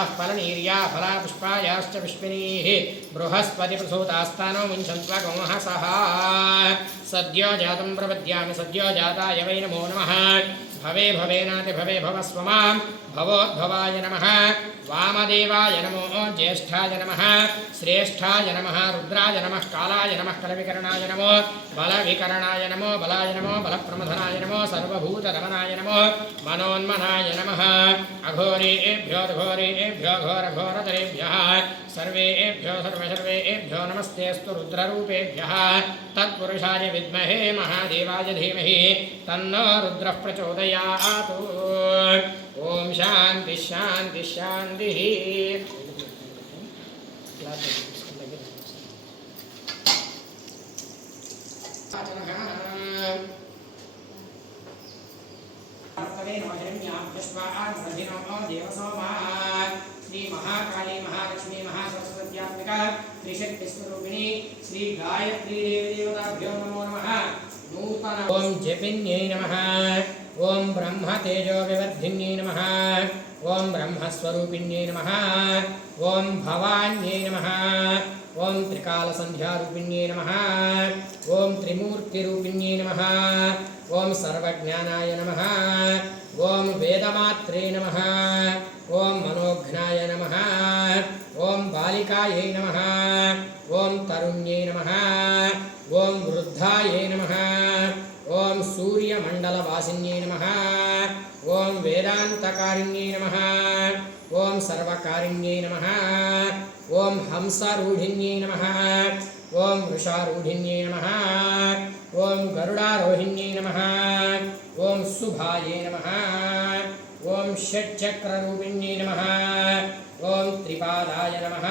याः फलनीर्याः फलापुष्पायाश्च पुष्पिनीः बृहस्पतिप्रसूतास्तानो मुञ्चन्त्वगोमहसः सद्यो जातं प्रपद्यामि सद्यो जाताय वै नमो नमः भवे भवेनाति भवे भवस्व मां भवोद्भवाय नमः वामदेवाय नमो ज्येष्ठाय नमः श्रेष्ठाय नमः रुद्राय नमः कालाय नमः कलविकरणाय नमो बलविकरणाय नमो बलाय नमो बलप्रमथनाय नमो सर्वभूतरमणाय नमो मनोन्मनाय नमः अघोरेभ्यो घोरेभ्यो घोरघोरतरेभ्यः सर्वेभ्यो सर्वेभ्यो नमस्तेऽस्तु रुद्ररूपेभ्यः तत्पुरुषाय विद्महे महादेवाय धीमहि तन्नो रुद्रः प्रचोदयात् ओम शांति शांति शांति श्री महाकाली महालक्ष्मी महासरस्वत्यात्मिका त्रिशक्ति स्वरूपिणी श्री गायत्री देवी देवताभ्यो नमो नमः नूतन ओम जपिन्यै नमः ओम ब्रह्म तेजो विवर्धिन्यै नमः ओम ब्रह्म स्वरूपिण्यै नमः ओम भवान्यै नमः ओम त्रिकाल संध्या रूपिण्यै नमः ओम त्रिमूर्ति रूपिण्यै नमः ओम सर्वज्ञानाय नमः ओम वेदमात्रे नमः ओम मनोघ्नाय नमः ओम बालिकायै नमः ओम तरुण्यै नमः ओम वृद्धायै नमः ओम सूर्यमंडलवासिन्यै नमः ओम वेदांतकारिण्यै नमः ओम सर्वकारिण्यै नमः ओम हंसारूढिन्यै नमः ओम वृषारूढिन्यै नमः ओम गरुडारोहिण्यै नमः ओम शुभायै नमः ओम षट्चक्ररूपिण्यै नमः ओम त्रिपादाय नमः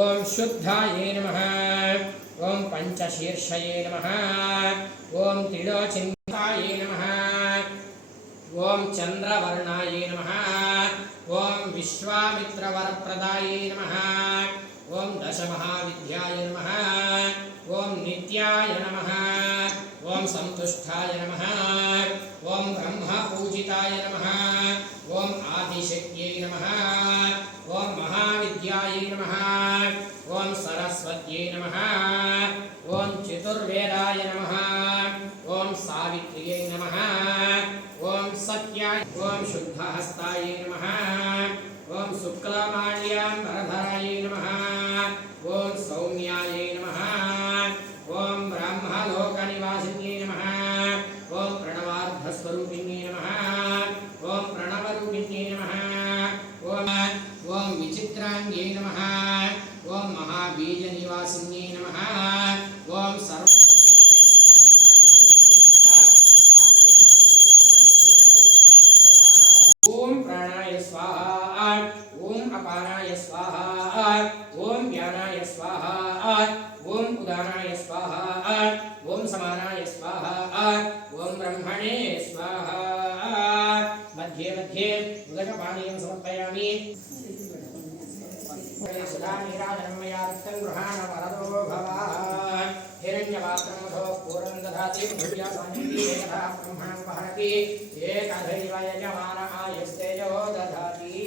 ओम शुद्धायै नमः ओम पंचशीर्षये नमः ओम त्रिलोचनायै नमः ओम चंद्रवर्णायै नमः ओम विश्वामित्रवरप्रदायै नमः ओम दशमहाविद्याय नमः ओम नित्याय नमः ओम संतुष्टाय नमः ओम ब्रह्मपूजिताय नमः ओम आदिशक्त्यै नमः ओम महाविद्यायै नमः ओम सरस्वत्यै नमः ओम चतुर्वेदाय नमः ओम सावित्र्यै नमः ओम सत्याय ओम शुद्धहस्तायै नमः ओम शुक्लमाल्याम्बरधरायै नमः ओम सौम्यायै नमः ओम ब्रह्मलोकनिवासिन्यै नमः ओम प्रणवार्धस्वरूपिण्यै नमः ओम प्रणवरूपिण्यै नमः ओम विचित्राङ्ग्यै नमः ओम महाबीजनिवासिन्यै नमः ओम ओम प्राणाय स्वाहा ओम अपानाय स्वाहा ओम व्यानाय स्वाहा ओम उदानाय स्वाहा ओम समानाय स्वाहा ओम ब्रह्मणे स्वाहा मध्ये मध्ये उदकपानीयं समर्पयामि सुधानीराजन्मयार्थं गृहाण वरदो भव हिरण्यपात्रं मधो पूर्णं दधाति भुव्यासानिति एकधा ब्रह्मणं वहति एकदैव यजमान आयुस्तेजो दधाति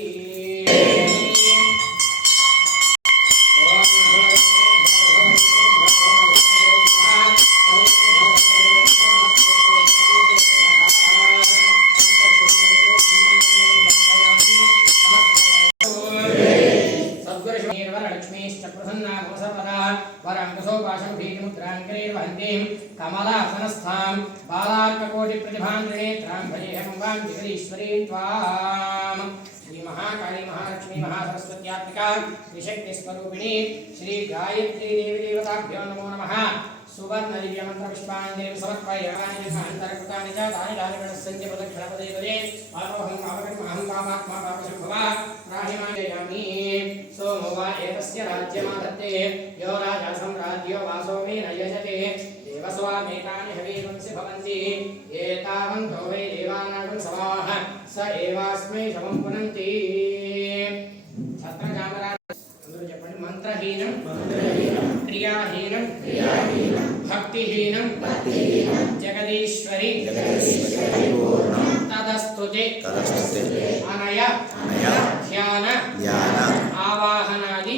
कमलासनस्थां बालार्ककोटिप्रतिभां त्रिनेत्रां भजेऽहं वां जगदीश्वरीं त्वां श्री महाकाली महालक्ष्मी महासरस्वत्यात्मिका त्रिशक्तिस्वरूपिणी श्री गायत्री देवी देवताभ्यो नमो नमः सुवर्ण दिव्य मंत्र पुष्पांजलिं समर्पयामि अन्तर्कृतानि च तानि दानगणस्सञ्च प्रदक्षिणपदे पदे अहं कामात्मा पापशम्भवा राहिमायामि सोमो वा एतस्य राज्यमाधत्ते यो राजा सम्राज्यो वासो मे न यजते देवस्वामेतानि हवींसि भवन्ति एतावन्तो वै देवानागं समाः स एवास्मै समं पुनन्ति छत्रचामरा అందరూ చెప్పండి మంత్రహీనం క్రియాహీనం భక్తిహీనం జగదీశ్వరి తదస్తుతే అనయ ध्यान आवाहनादि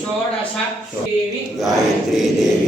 षोडश देवी गायत्री देवी